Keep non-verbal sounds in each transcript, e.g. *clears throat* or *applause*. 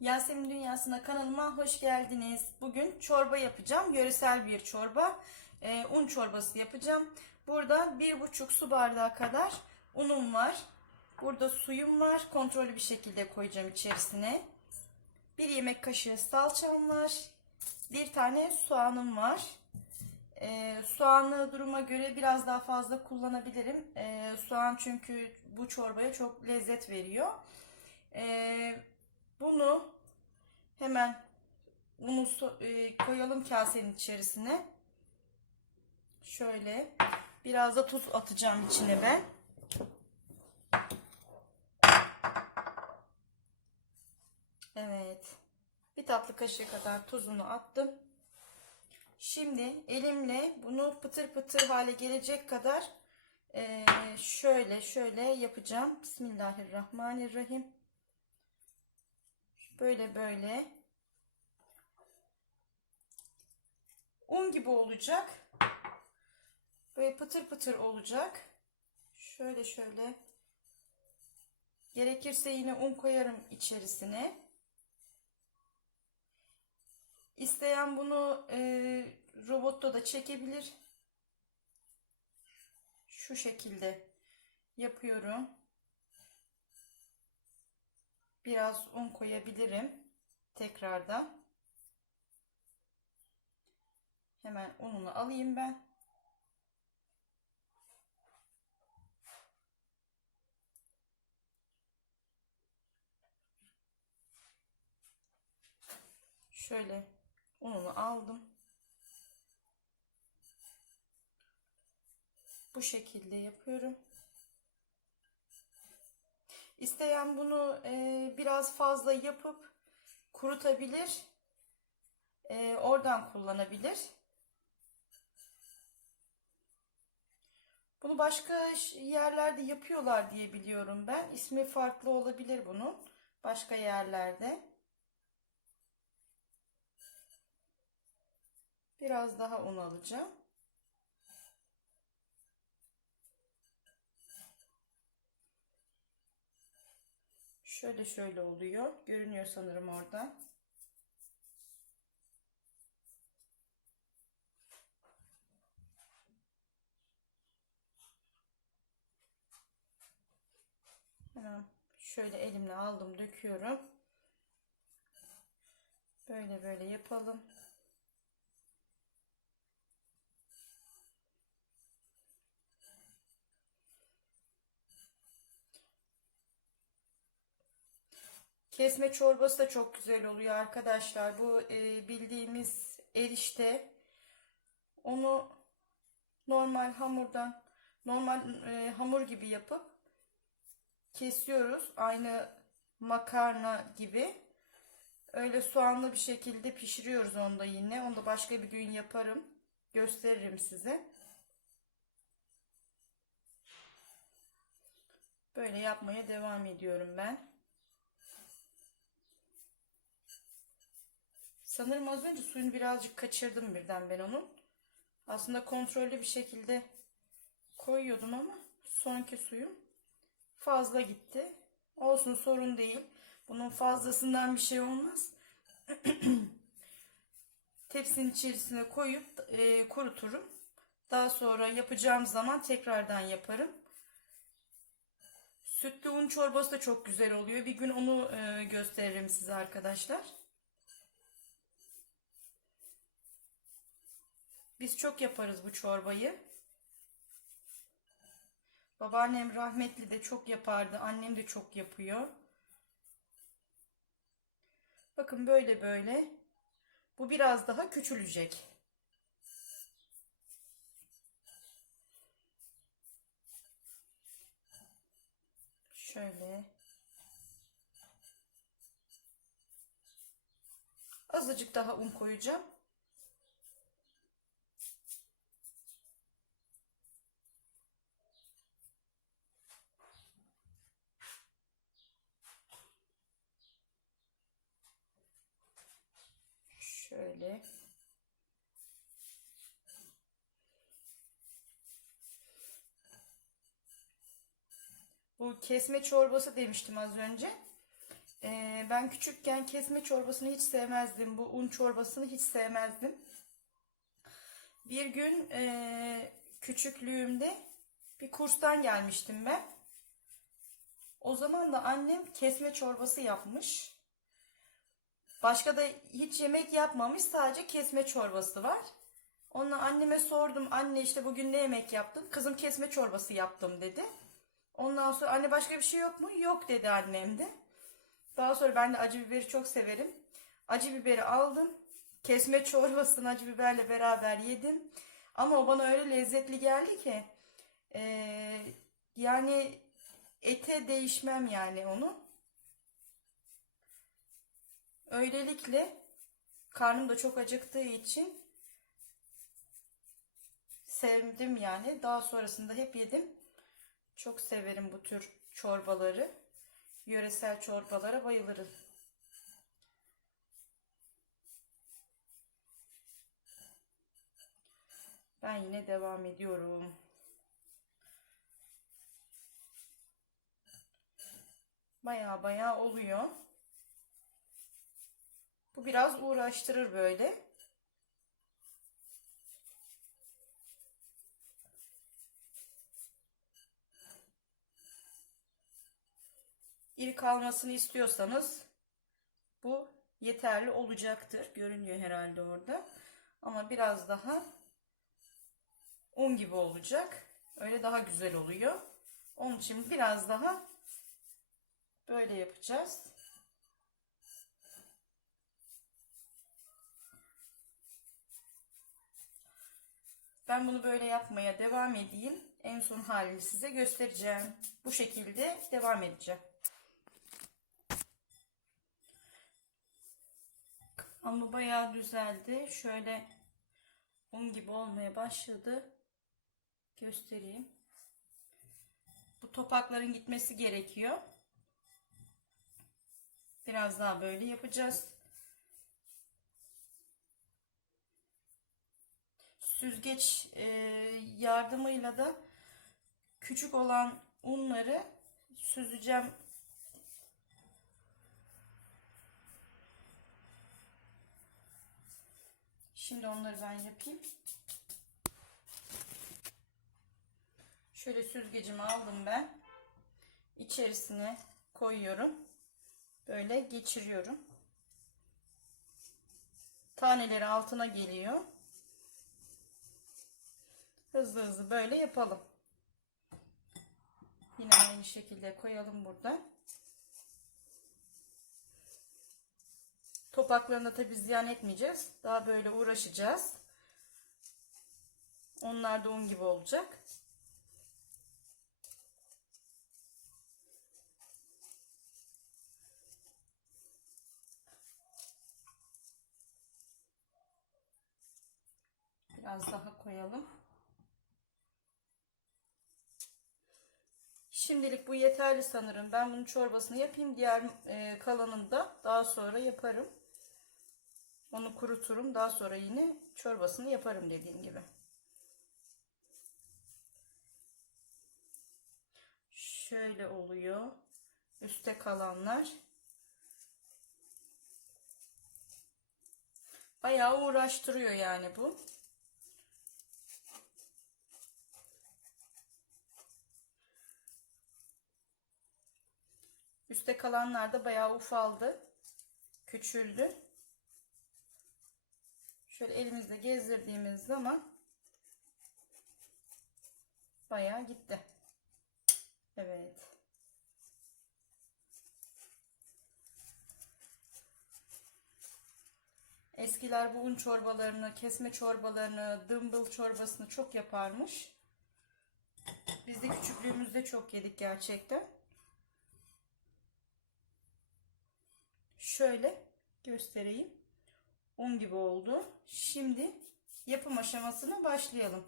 Yasemin Dünyası'na kanalıma hoş geldiniz. Bugün çorba yapacağım. Yöresel bir çorba. Ee, un çorbası yapacağım. Burada bir buçuk su bardağı kadar unum var. Burada suyum var. Kontrollü bir şekilde koyacağım içerisine. Bir yemek kaşığı salçam var. Bir tane soğanım var. Ee, soğanlı duruma göre biraz daha fazla kullanabilirim. Ee, soğan çünkü bu çorbaya çok lezzet veriyor. Ee, bunu hemen unu so- e, koyalım kasenin içerisine. Şöyle biraz da tuz atacağım içine ben. Evet. Bir tatlı kaşığı kadar tuzunu attım. Şimdi elimle bunu pıtır pıtır hale gelecek kadar e, şöyle şöyle yapacağım. Bismillahirrahmanirrahim. Böyle böyle. Un gibi olacak. Böyle pıtır pıtır olacak. Şöyle şöyle. Gerekirse yine un koyarım içerisine. İsteyen bunu e, robotta da çekebilir. Şu şekilde yapıyorum. Biraz un koyabilirim. Tekrardan. Hemen ununu alayım ben. Şöyle ununu aldım. Bu şekilde yapıyorum. İsteyen bunu e, biraz fazla yapıp kurutabilir. E, oradan kullanabilir. Bunu başka yerlerde yapıyorlar diye biliyorum ben. İsmi farklı olabilir bunun. Başka yerlerde. Biraz daha un alacağım. Şöyle şöyle oluyor. Görünüyor sanırım orada. Şöyle elimle aldım, döküyorum. Böyle böyle yapalım. Kesme çorbası da çok güzel oluyor arkadaşlar. Bu e, bildiğimiz erişte. Onu normal hamurdan, normal e, hamur gibi yapıp kesiyoruz. Aynı makarna gibi. Öyle soğanlı bir şekilde pişiriyoruz onu da yine. Onu da başka bir gün yaparım. Gösteririm size. Böyle yapmaya devam ediyorum ben. Sanırım az önce suyunu birazcık kaçırdım birden ben onun. Aslında kontrollü bir şekilde koyuyordum ama sonki suyum fazla gitti. Olsun sorun değil. Bunun fazlasından bir şey olmaz. *clears throat* Tepsinin içerisine koyup e, kuruturum. Daha sonra yapacağım zaman tekrardan yaparım. Sütlü un çorbası da çok güzel oluyor. Bir gün onu e, gösteririm size arkadaşlar. Biz çok yaparız bu çorbayı. Babaannem rahmetli de çok yapardı. Annem de çok yapıyor. Bakın böyle böyle. Bu biraz daha küçülecek. Şöyle. Azıcık daha un koyacağım. Şöyle. Bu kesme çorbası demiştim az önce. Ee, ben küçükken kesme çorbasını hiç sevmezdim. Bu un çorbasını hiç sevmezdim. Bir gün e, küçüklüğümde bir kurstan gelmiştim ben. O zaman da annem kesme çorbası yapmış. Başka da hiç yemek yapmamış. Sadece kesme çorbası var. Onunla anneme sordum. Anne işte bugün ne yemek yaptın? Kızım kesme çorbası yaptım dedi. Ondan sonra anne başka bir şey yok mu? Yok dedi annem de. Daha sonra ben de acı biberi çok severim. Acı biberi aldım. Kesme çorbasını acı biberle beraber yedim. Ama o bana öyle lezzetli geldi ki. eee, yani ete değişmem yani onu. Öylelikle karnım da çok acıktığı için sevdim yani. Daha sonrasında hep yedim. Çok severim bu tür çorbaları. Yöresel çorbalara bayılırım. Ben yine devam ediyorum. Baya baya oluyor. Bu biraz uğraştırır böyle. İri kalmasını istiyorsanız bu yeterli olacaktır. Görünüyor herhalde orada. Ama biraz daha un gibi olacak. Öyle daha güzel oluyor. Onun için biraz daha böyle yapacağız. Ben bunu böyle yapmaya devam edeyim. En son halini size göstereceğim. Bu şekilde devam edeceğim. Ama bayağı düzeldi. Şöyle un gibi olmaya başladı. Göstereyim. Bu topakların gitmesi gerekiyor. Biraz daha böyle yapacağız. Süzgeç e, yardımıyla da küçük olan unları süzeceğim. Şimdi onları ben yapayım. Şöyle süzgecimi aldım ben. İçerisine koyuyorum. Böyle geçiriyorum. Taneleri altına geliyor. Hızlı hızlı böyle yapalım. Yine aynı şekilde koyalım burada. Topaklarını tabi ziyan etmeyeceğiz. Daha böyle uğraşacağız. Onlar da un gibi olacak. Biraz daha koyalım. Şimdilik bu yeterli sanırım. Ben bunun çorbasını yapayım. Diğer e, kalanını da daha sonra yaparım. Onu kuruturum. Daha sonra yine çorbasını yaparım dediğim gibi. Şöyle oluyor. Üste kalanlar. Bayağı uğraştırıyor yani bu. Üste kalanlar da bayağı ufaldı. Küçüldü. Şöyle elimizde gezdirdiğimiz zaman bayağı gitti. Evet. Eskiler bu un çorbalarını, kesme çorbalarını, dımbıl çorbasını çok yaparmış. Biz de küçüklüğümüzde çok yedik gerçekten. Şöyle göstereyim. Un gibi oldu. Şimdi yapım aşamasına başlayalım.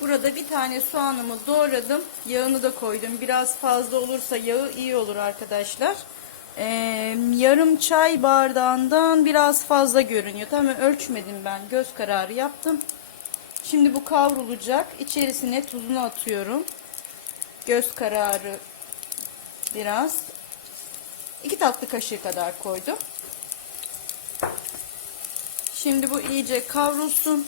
Burada bir tane soğanımı doğradım. Yağını da koydum. Biraz fazla olursa yağı iyi olur arkadaşlar. Ee, yarım çay bardağından biraz fazla görünüyor. Tamam ölçmedim ben. Göz kararı yaptım. Şimdi bu kavrulacak. İçerisine tuzunu atıyorum. Göz kararı Biraz. 2 tatlı kaşığı kadar koydum. Şimdi bu iyice kavrulsun.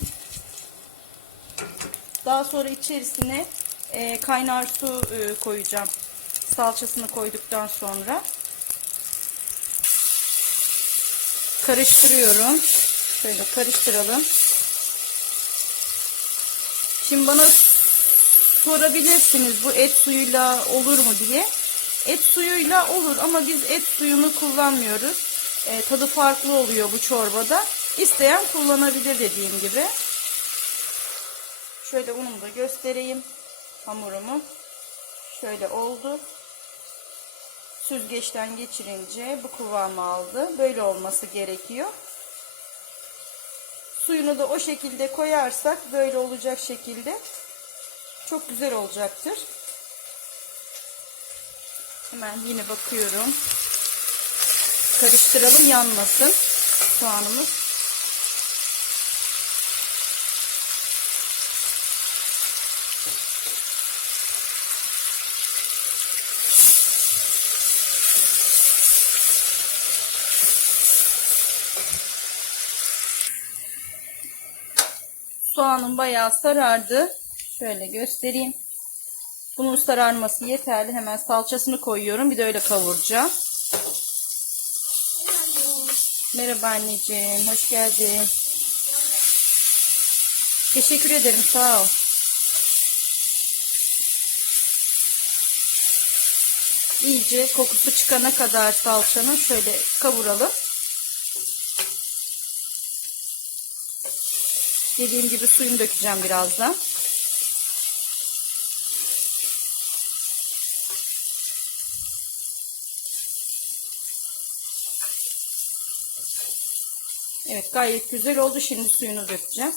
Daha sonra içerisine e, kaynar su e, koyacağım. Salçasını koyduktan sonra. Karıştırıyorum. Şöyle karıştıralım. Şimdi bana sorabilirsiniz bu et suyuyla olur mu diye. Et suyuyla olur ama biz et suyunu kullanmıyoruz. E, tadı farklı oluyor bu çorbada. İsteyen kullanabilir dediğim gibi. Şöyle unumu da göstereyim. Hamurumu. Şöyle oldu. Süzgeçten geçirince bu kıvamı aldı. Böyle olması gerekiyor. Suyunu da o şekilde koyarsak böyle olacak şekilde çok güzel olacaktır. Hemen yine bakıyorum. Karıştıralım yanmasın soğanımız. Soğanım bayağı sarardı. Şöyle göstereyim. Bunun sararması yeterli. Hemen salçasını koyuyorum. Bir de öyle kavuracağım. Merhaba anneciğim. Hoş geldin. Teşekkür ederim. Sağ ol. İyice kokusu çıkana kadar salçanı şöyle kavuralım. Dediğim gibi suyunu dökeceğim birazdan. Evet gayet güzel oldu. Şimdi suyunu dökeceğim.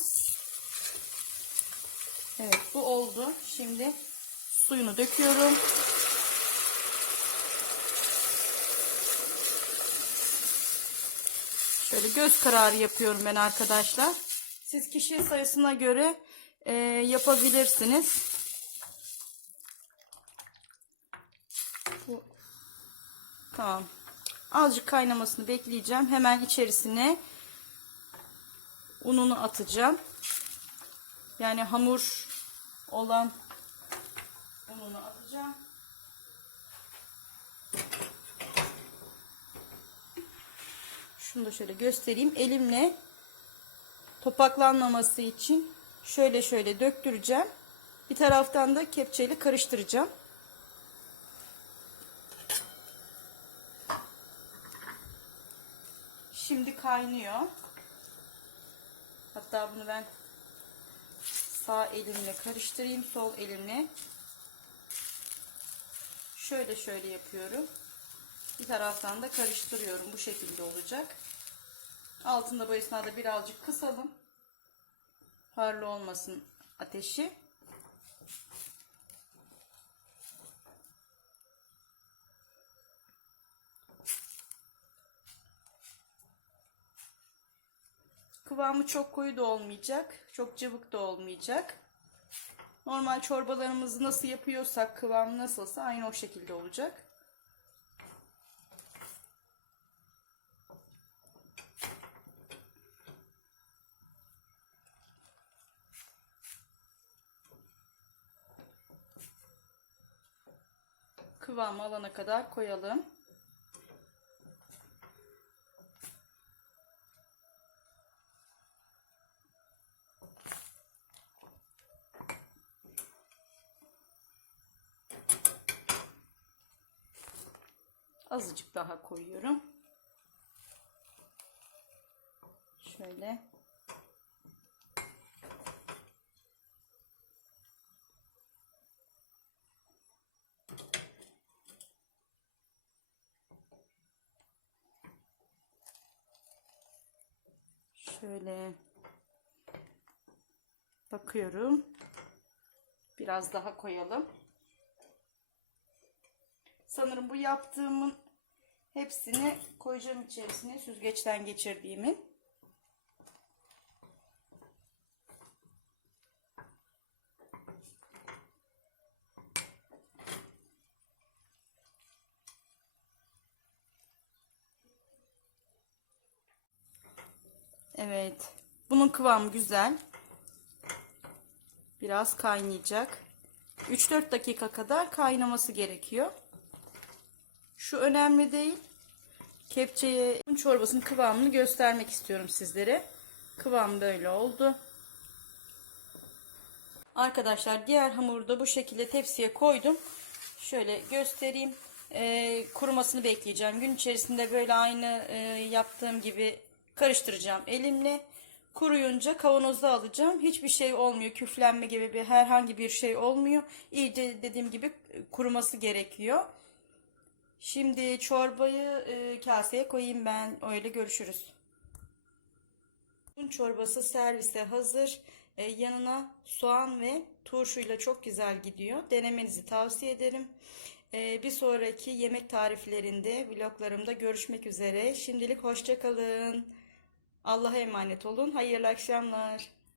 Evet bu oldu. Şimdi suyunu döküyorum. Şöyle göz kararı yapıyorum ben arkadaşlar. Siz kişi sayısına göre e, yapabilirsiniz. Bu, tamam. Azıcık kaynamasını bekleyeceğim. Hemen içerisine ununu atacağım. Yani hamur olan ununu atacağım. Şunu da şöyle göstereyim. Elimle topaklanmaması için şöyle şöyle döktüreceğim. Bir taraftan da kepçeyle karıştıracağım. Şimdi kaynıyor. Hatta bunu ben sağ elimle karıştırayım. Sol elimle. Şöyle şöyle yapıyorum. Bir taraftan da karıştırıyorum. Bu şekilde olacak. Altında bu esnada birazcık kısalım. Harlı olmasın ateşi. Kıvamı çok koyu da olmayacak. Çok cıvık da olmayacak. Normal çorbalarımızı nasıl yapıyorsak kıvamı nasılsa aynı o şekilde olacak. Kıvamı alana kadar koyalım. Azıcık daha koyuyorum. Şöyle. Şöyle bakıyorum. Biraz daha koyalım. Sanırım bu yaptığımın hepsini koyacağım içerisine süzgeçten geçirdiğimin. Evet. Bunun kıvamı güzel. Biraz kaynayacak. 3-4 dakika kadar kaynaması gerekiyor. Şu önemli değil. Kepçeye un çorbasının kıvamını göstermek istiyorum sizlere. Kıvam böyle oldu. Arkadaşlar diğer hamuru da bu şekilde tepsiye koydum. Şöyle göstereyim. Ee, kurumasını bekleyeceğim. Gün içerisinde böyle aynı e, yaptığım gibi karıştıracağım elimle. Kuruyunca kavanozda alacağım. Hiçbir şey olmuyor. Küflenme gibi bir herhangi bir şey olmuyor. İyice dediğim gibi kuruması gerekiyor. Şimdi çorbayı e, kaseye koyayım ben. Öyle görüşürüz. Un çorbası servise hazır. E, yanına soğan ve turşuyla çok güzel gidiyor. Denemenizi tavsiye ederim. E, bir sonraki yemek tariflerinde, vloglarımda görüşmek üzere. Şimdilik hoşça kalın. Allah'a emanet olun. Hayırlı akşamlar.